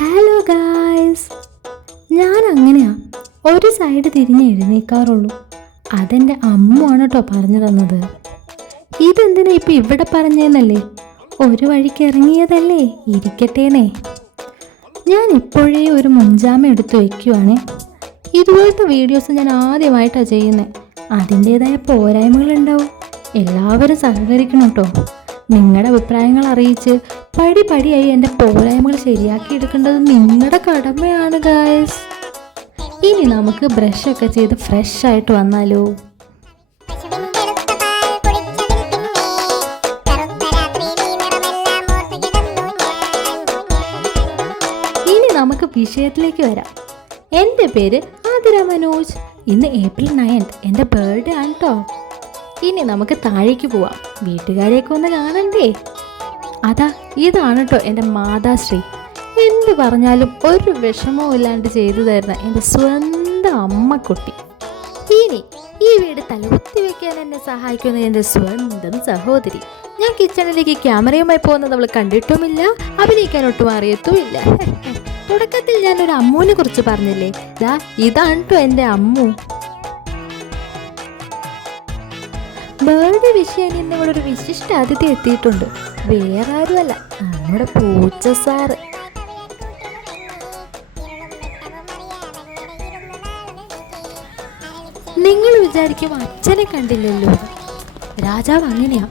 Hello guys, ഞാൻ അങ്ങനെയാ ഒരു സൈഡ് തിരിഞ്ഞ് എഴുന്നേക്കാറുള്ളൂ. അതെൻ്റെ അമ്മയാണ് കേട്ടോ പറഞ്ഞു തന്നത്. ഇതെന്തിനാ ഇപ്പം ഇവിടെ പറഞ്ഞതെന്നല്ലേ, ഒരു വഴിക്ക് ഇറങ്ങിയതല്ലേ, ഇരിക്കട്ടേന്നേ. ഞാൻ ഇപ്പോഴേ ഒരു മുൻജാമം എടുത്ത് വയ്ക്കുവാണേ. ഇതുപോലത്തെ വീഡിയോസ് ഞാൻ ആദ്യമായിട്ടാണ് ചെയ്യുന്നത്. അതിൻ്റേതായ പോരായ്മകളുണ്ടാവും. എല്ലാവരും സഹകരിക്കണം കേട്ടോ. നിങ്ങളുടെ അഭിപ്രായങ്ങൾ അറിയിച്ച് പടിപടിയായി എൻ്റെ പോരായ്മകൾ ശരിയാക്കി എടുക്കേണ്ടത് നിങ്ങളുടെ കടമയാണ് ഗായ്സ്. ഇനി നമുക്ക് ബ്രഷൊക്കെ ചെയ്ത് ഫ്രഷ് ആയിട്ട് വന്നാലോ. ഇനി നമുക്ക് വിഷയത്തിലേക്ക് വരാം. എൻ്റെ പേര് ആതിര മനോജ്. ഇന്ന് ഏപ്രിൽ 9th എൻ്റെ ബർത്ത്ഡേ ആണ് കേട്ടോ. ഇനി നമുക്ക് താഴേക്ക് പോവാം. വീട്ടുകാരെയൊക്കെ ഒന്ന് കാണണ്ടേ. അതാ ഇതാണ് കേട്ടോ എൻ്റെ മാതാശ്രീ. എന്ത് പറഞ്ഞാലും ഒരു വിഷമവും ഇല്ലാണ്ട് ചെയ്തു തരുന്ന എൻ്റെ സ്വന്തം അമ്മക്കുട്ടി. ഇനി ഈ വീട് തലകുത്തി വെക്കാൻ എന്നെ സഹായിക്കുന്ന എൻ്റെ സ്വന്തം സഹോദരി. ഞാൻ കിച്ചണിലേക്ക് ക്യാമറയുമായി പോകുന്നത് അവൾ കണ്ടിട്ടുമില്ല, അഭിനയിക്കാൻ ഒട്ടും അറിയത്തുമില്ല. തുടക്കത്തിൽ ഞാനൊരു അമ്മൂനെ കുറിച്ച് പറഞ്ഞില്ലേ, ഇതാണ് കേട്ടോ എൻ്റെ അമ്മു. ബർത്ത്ഡേ വിഷയം ഇന്ന് ഇവിടെ ഒരു വിശിഷ്ട അതിഥി എത്തിയിട്ടുണ്ട്. വേറെ ആരുമല്ല, നമ്മുടെ പൂച്ച സാറ്. നിങ്ങൾ വിചാരിക്കും അച്ഛനെ കണ്ടില്ലല്ലോ. രാജാവ് അങ്ങനെയാ,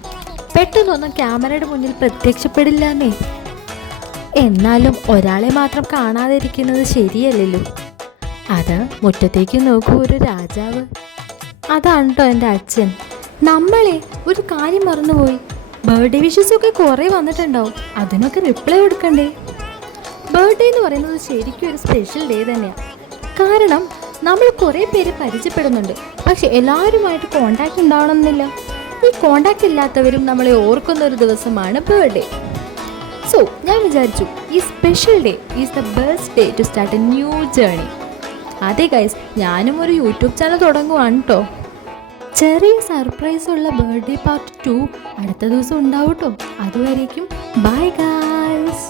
പെട്ടെന്നൊന്നും ക്യാമറയുടെ മുന്നിൽ പ്രത്യക്ഷപ്പെടില്ലെന്നേ. എന്നാലും ഒരാളെ മാത്രം കാണാതിരിക്കുന്നത് ശരിയല്ലല്ലോ. അത് മുറ്റത്തേക്ക് നോക്കൂ, ഒരു രാജാവ്. അതാണ് കേട്ടോ എൻ്റെ അച്ഛൻ. നമ്മളെ ഒരു കാര്യം മറന്നുപോയി. ബർത്ത്ഡേ വിഷസൊക്കെ കുറേ വന്നിട്ടുണ്ടാവും, അതിനൊക്കെ റിപ്ലൈ കൊടുക്കണ്ടേ. ബർത്ത്ഡേ എന്ന് പറയുന്നത് ശരിക്കും ഒരു സ്പെഷ്യൽ ഡേ തന്നെയാണ്. കാരണം നമ്മൾ കുറേ പേര് പരിചയപ്പെടുന്നുണ്ട്, പക്ഷെ എല്ലാവരുമായിട്ട് കോണ്ടാക്ട് ഉണ്ടാവണമെന്നില്ല. ഈ കോണ്ടാക്ട് ഇല്ലാത്തവരും നമ്മളെ ഓർക്കുന്ന ഒരു ദിവസമാണ് ബർത്ത്ഡേ. സോ ഞാൻ വിചാരിച്ചു ഈ special day is the best day to start a new journey. അതെ ഗൈസ്, ഞാനും ഒരു യൂട്യൂബ് ചാനൽ തുടങ്ങുവാണ് കേട്ടോ. ചെറിയ സർപ്രൈസ് ഉള്ള ബർത്ത്ഡേ പാർട്ട് 2 അടുത്ത ദിവസം ഉണ്ടാവും കേട്ടോ. അതുവരേക്കും ബൈ ഗൈസ്.